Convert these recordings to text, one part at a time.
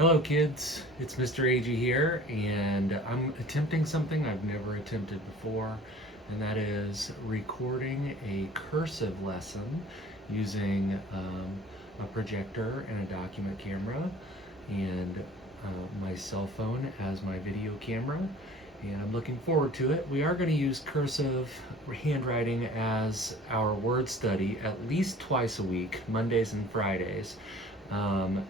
Hello kids, it's Mr. AG here, and I'm attempting something I've never attempted before, and that is recording a cursive lesson using a projector and a document camera and my cell phone as my video camera, and I'm looking forward to it. We are going to use cursive handwriting as our word study at least twice a week, Mondays and Fridays.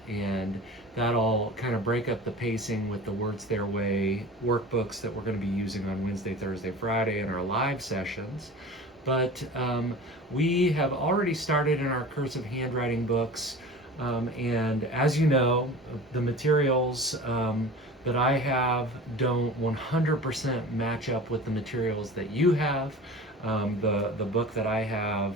And that'll kind of break up the pacing with the Words Their Way workbooks that we're going to be using on Wednesday, Thursday, Friday in our live sessions. But we have already started in our cursive handwriting books, and as you know, the materials that I have don't 100% match up with the materials that you have. The book that I have,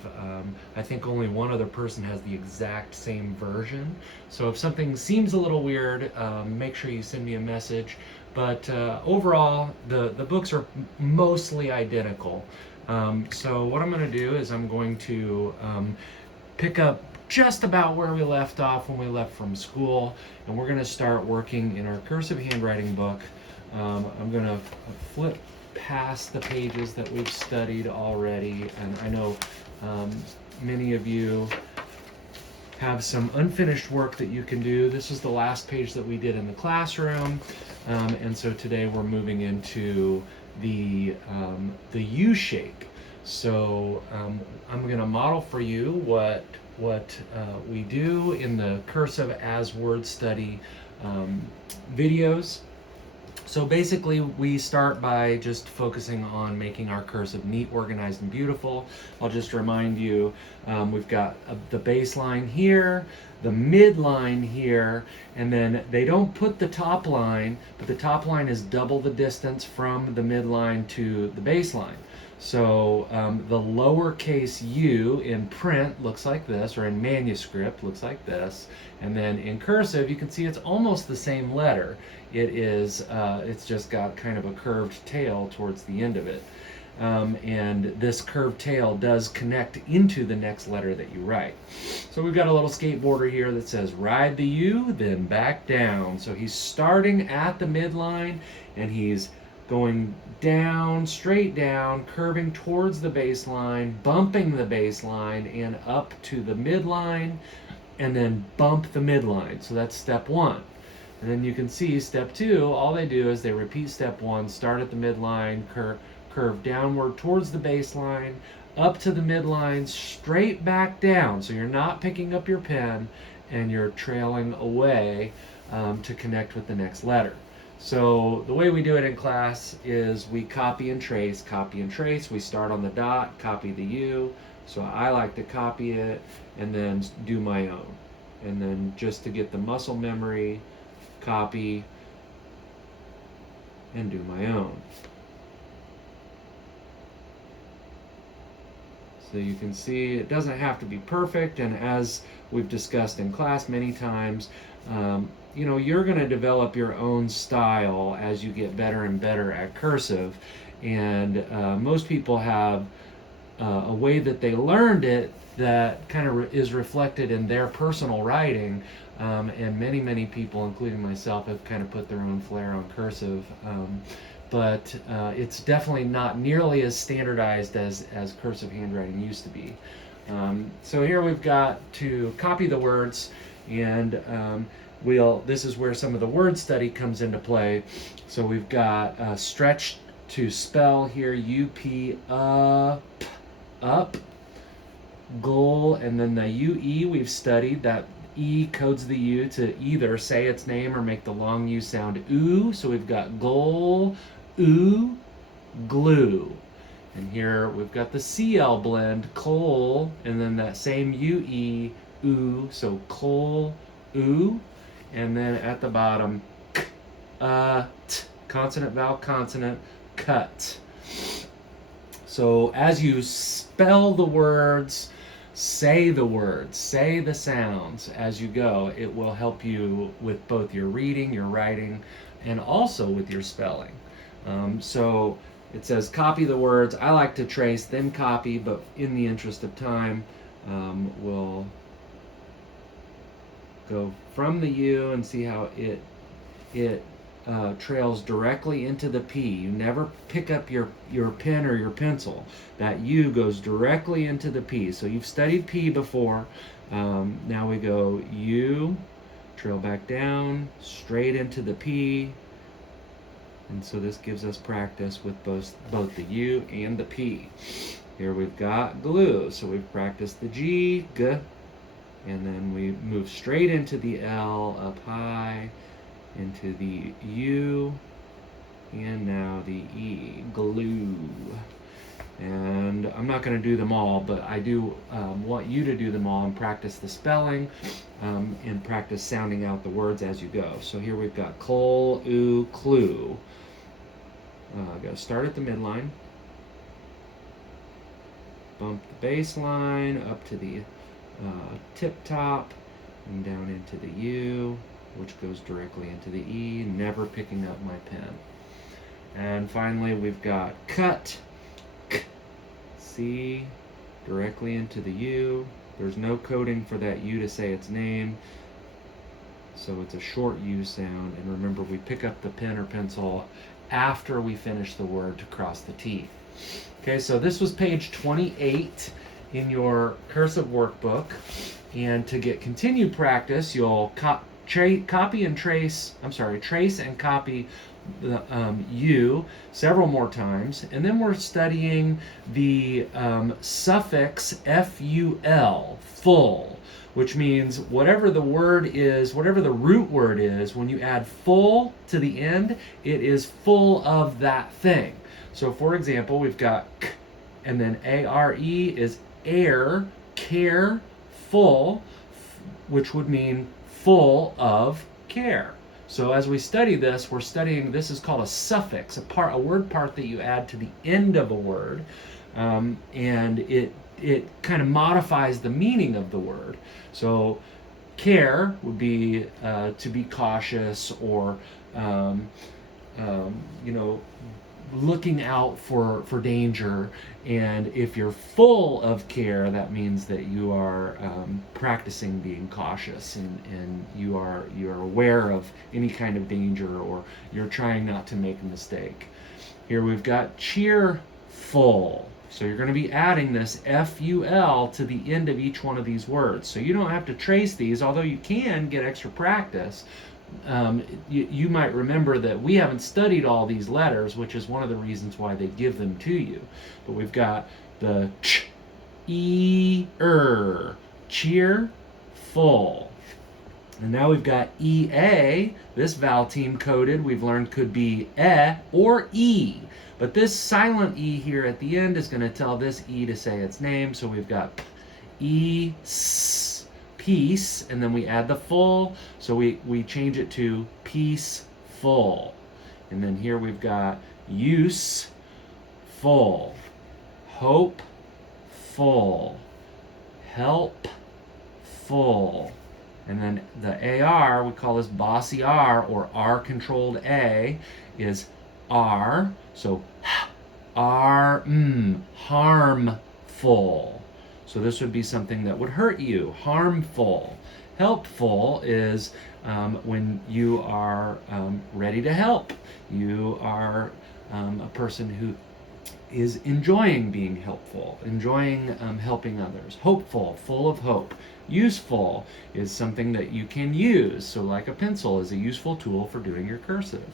I think only one other person has the exact same version. So if something seems a little weird, make sure you send me a message. But overall, the books are mostly identical. So what I'm going to do is I'm going to pick up just about where we left off when we left from school, and we're going to start working in our cursive handwriting book. I'm going to flip past the pages that we've studied already, and I know many of you have some unfinished work that you can do. This is the last page that we did in the classroom, and so today we're moving into the U shape. So I'm going to model for you what we do in the cursive as word study videos. So basically we start by just focusing on making our cursive neat, organized, and beautiful. I'll just remind you, we've got the baseline here, the midline here, and then they don't put the top line, but the top line is double the distance from the midline to the baseline. So the lowercase u in print looks like this, or in manuscript looks like this, and then in cursive you can see it's almost the same letter. It's just got kind of a curved tail towards the end of it, and this curved tail does connect into the next letter that you write. So we've got a little skateboarder here that says ride the U, then back down. So he's starting at the midline and he's going down, straight down, curving towards the baseline, bumping the baseline, and up to the midline, and then bump the midline. So that's step one. And then you can see step two, all they do is they repeat step one, start at the midline, curve downward towards the baseline, up to the midline, straight back down. So you're not picking up your pen and you're trailing away to connect with the next letter. So the way we do it in class is we copy and trace, copy and trace. We start on the dot, copy the U. So I like to copy it and then do my own. And then just to get the muscle memory, copy and do my own. So you can see it doesn't have to be perfect, and as we've discussed in class many times, you're going to develop your own style as you get better and better at cursive, and most people have a way that they learned it that kind of is reflected in their personal writing, and many people, including myself, have kind of put their own flair on cursive, but it's definitely not nearly as standardized as cursive handwriting used to be. So here we've got to copy the words, and this is where some of the word study comes into play. So we've got stretch to spell here, U-P, up, goal, and then the UE we've studied. That E codes the U to either say its name or make the long U sound oo. So we've got goal, oo, glue. And here we've got the CL blend, coal, and then that same UE, oo, so coal, oo. And then at the bottom, t, consonant, vowel, consonant, cut. So as you spell the words, say the sounds as you go, it will help you with both your reading, your writing, and also with your spelling. So it says copy the words. I like to trace, then copy, but in the interest of time, we'll go from the U and see how it trails directly into the P. You never pick up your pen or your pencil. That U goes directly into the P. So you've studied P before. Now we go U, trail back down, straight into the P. And so this gives us practice with both the U and the P. Here we've got glue. So we've practiced the G, G, and then we move straight into the L, up high, into the U, and now the E, glue. And I'm not going to do them all, but I do want you to do them all and practice the spelling and practice sounding out the words as you go. So here we've got coal, oo, clue. Got to start at the midline, bump the bass line up to the tip top, and down into the U, which goes directly into the E, never picking up my pen. And finally we've got cut, K, C, directly into the U. There's no coding for that U to say its name, so it's a short U sound. And remember, we pick up the pen or pencil after we finish the word to cross the T. Okay, so this was page 28 in your cursive workbook. And to get continued practice, you'll trace and copy the U several more times. And then we're studying the suffix FUL, full, which means whatever the word is, whatever the root word is, when you add full to the end, it is full of that thing. So for example, we've got K, and then ARE is air, care, full, which would mean full of care. So as we study this, we're studying, this is called a suffix, a word part that you add to the end of a word, and it kind of modifies the meaning of the word. So care would be to be cautious, or looking out for danger. And if you're full of care, that means that you are practicing being cautious, and you're aware of any kind of danger, or you're trying not to make a mistake. Here we've got cheerful. So you're going to be adding this FUL to the end of each one of these words. So you don't have to trace these, although you can get extra practice. You might remember that we haven't studied all these letters, which is one of the reasons why they give them to you. But we've got the ch, e, cheer, full. And now we've got EA. This vowel team coded, we've learned, could be or E. But this silent E here at the end is going to tell this E to say its name. So we've got E, S, peace, and then we add the full, so we change it to peaceful. And then here we've got use, full, hope, full, help, full. And then the AR, we call this bossy R, or R controlled A, is R. So harmful. So this would be something that would hurt you, harmful. Helpful is when you are ready to help. You are a person who is enjoying being helpful, enjoying helping others. Hopeful, full of hope. Useful is something that you can use. So like a pencil is a useful tool for doing your cursive.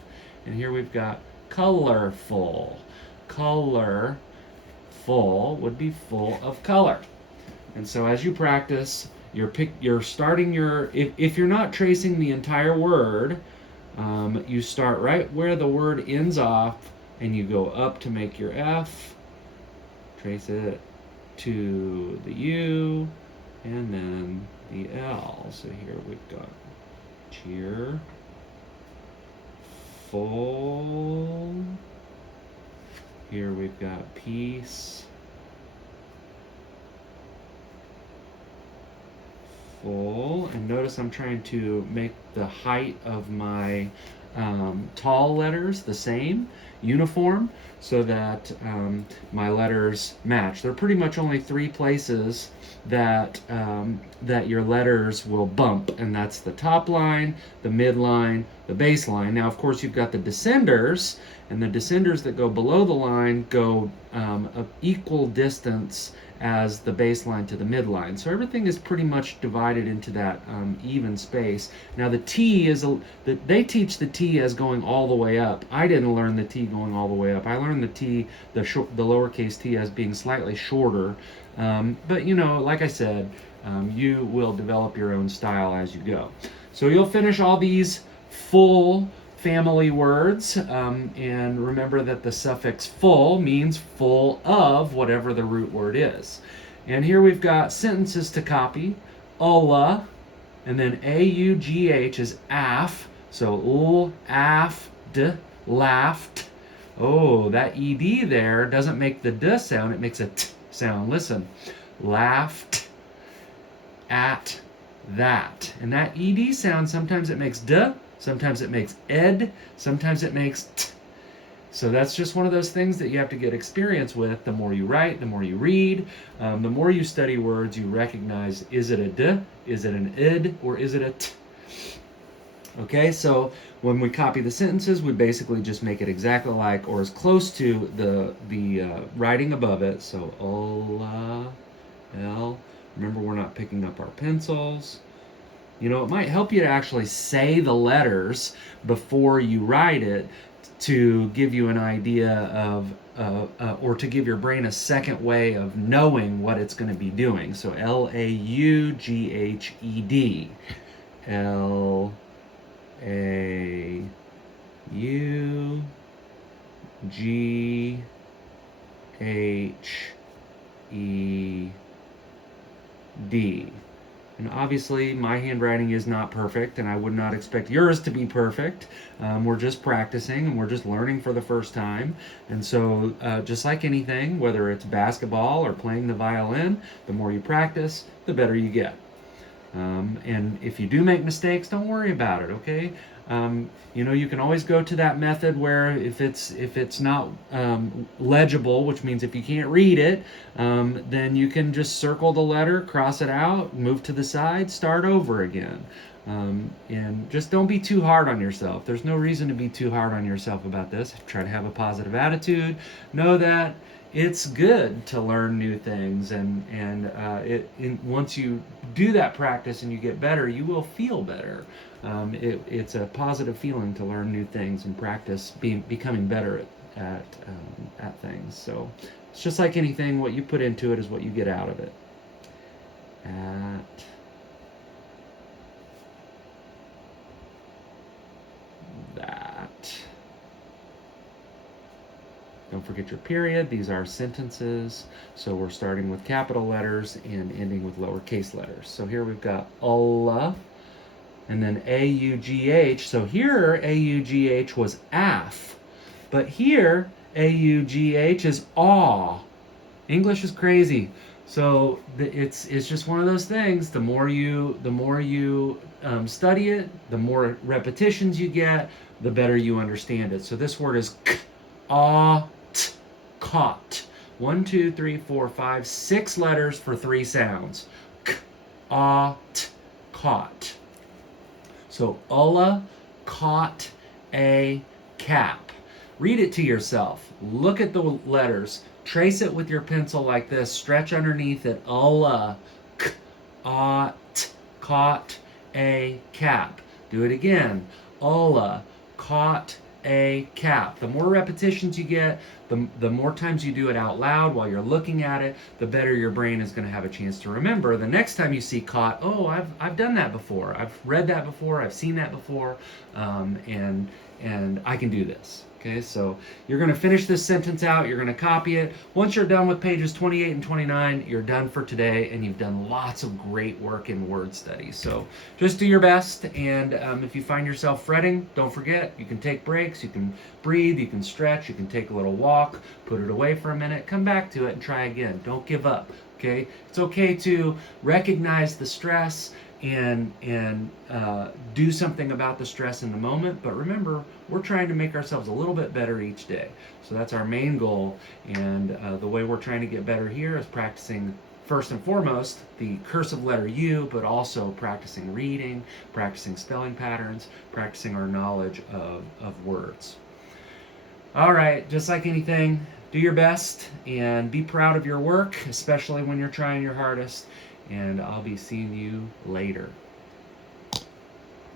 And here we've got colorful. Colorful would be full of color. And so as you practice, you're starting if you're not tracing the entire word, you start right where the word ends off, and you go up to make your F, trace it to the U, and then the L. So here we've got cheer, full. Here we've got peace, full. And notice I'm trying to make the height of my tall letters the same, uniform, so that my letters match. There are pretty much only three places that your letters will bump, and that's the top line, the midline, the baseline. Now, of course, you've got the descenders, and the descenders that go below the line go of equal distance as the baseline to the midline. So everything is pretty much divided into that even space. Now the T is, they teach the T as going all the way up. I didn't learn the T going all the way up. I learned the T, the lowercase t, as being slightly shorter. But you know, like I said, you will develop your own style as you go. So you'll finish all these full family words, and remember that the suffix full means full of whatever the root word is. And here we've got sentences to copy. Allah, and then A-U-G-H is af, so ul, af, d, laughed. Oh, that ed there doesn't make the d sound, it makes a t sound. Listen, laughed at that. And that ed sound, sometimes it makes d, sometimes it makes ed, sometimes it makes t. So that's just one of those things that you have to get experience with. The more you write, the more you read, the more you study words, you recognize, is it a d, is it an id, or is it a t? Okay, so when we copy the sentences, we basically just make it exactly like, or as close to the writing above it. So Allah, L. Remember, we're not picking up our pencils. You know, it might help you to actually say the letters before you write it to give you an idea of, or to give your brain a second way of knowing what it's going to be doing. So L-A-U-G-H-E-D. L-A-U-G-H-E-D. And obviously, my handwriting is not perfect, and I would not expect yours to be perfect. We're just practicing, and we're just learning for the first time. And so, just like anything, whether it's basketball or playing the violin, the more you practice, the better you get. And if you do make mistakes, don't worry about it, okay? You know, you can always go to that method where if it's not legible, which means if you can't read it, then you can just circle the letter, cross it out, move to the side, start over again. And just don't be too hard on yourself. There's no reason to be too hard on yourself about this. Try to have a positive attitude. Know that it's good to learn new things, and once you do that practice and you get better, you will feel better. It's a positive feeling to learn new things and practice becoming better at things. So it's just like anything, what you put into it is what you get out of it. At that. Don't forget your period. These are sentences. So we're starting with capital letters and ending with lowercase letters. So here we've got Allah, and then A-U-G-H. So here A-U-G-H was af, but here A-U-G-H is aw. English is crazy. So it's just one of those things. The more you study it, the more repetitions you get, the better you understand it. So this word is k-aw. Caught. 1, 2, 3, 4, 5, 6 letters for 3 sounds. K, a, t, caught. So Allah caught a cap. Read it to yourself. Look at the letters. Trace it with your pencil like this. Stretch underneath it. Allah k, a, t, caught a cap. Do it again. Allah caught a cap. The more repetitions you get, the more times you do it out loud while you're looking at it, the better your brain is going to have a chance to remember. The next time you see caught, oh, I've done that before. I've read that before. I've seen that before, and I can do this. Okay, so you're going to finish this sentence out. You're going to copy it. Once you're done with pages 28 and 29, you're done for today, and you've done lots of great work in word study. So just do your best, and if you find yourself fretting, don't forget, you can take breaks, you can breathe, you can stretch, you can take a little walk, put it away for a minute, come back to it, and try again. Don't give up, okay? It's okay to recognize the stress, and do something about the stress in the moment. But remember, we're trying to make ourselves a little bit better each day. So that's our main goal. And the way we're trying to get better here is practicing first and foremost the cursive letter U, but also practicing reading, practicing spelling patterns, practicing our knowledge of words. All right, just like anything, do your best and be proud of your work, especially when you're trying your hardest. And I'll be seeing you later.